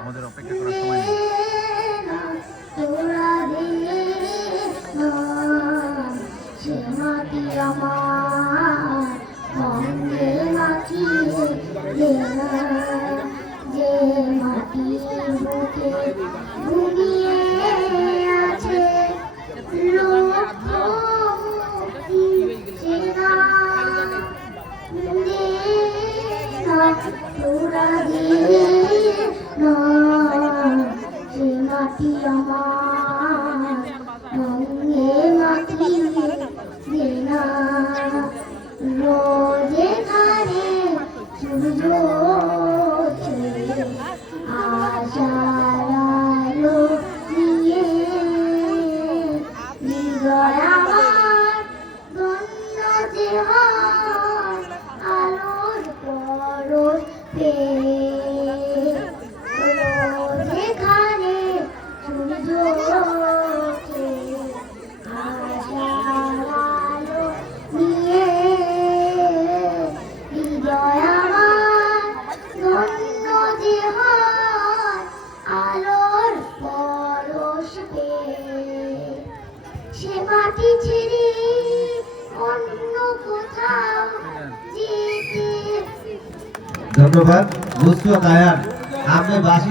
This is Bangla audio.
আমাদের অপেক্ষা করার সময় নেই। যে মাটি বুকে ঘুমিয়ে আছে তোরা দিয়ে যে মাটি আমার মনে মাটি দেনা রোজে ধারে সূর্য আশার আলো নিয়ে হৃদয় আমার ধন্য যে হয় আলোর পরশ পেয়ে যেখানে সূর্য ওঠে আশার আলো নিয়ে হৃদয় আমার ধন্য যে হয় আলোর পরশ পেয়ে সে মাটি ছেড়ে অন্য কোথাও যেতে। ধন্যবাদ মুস্তফা কায়ান। আপনি বাসি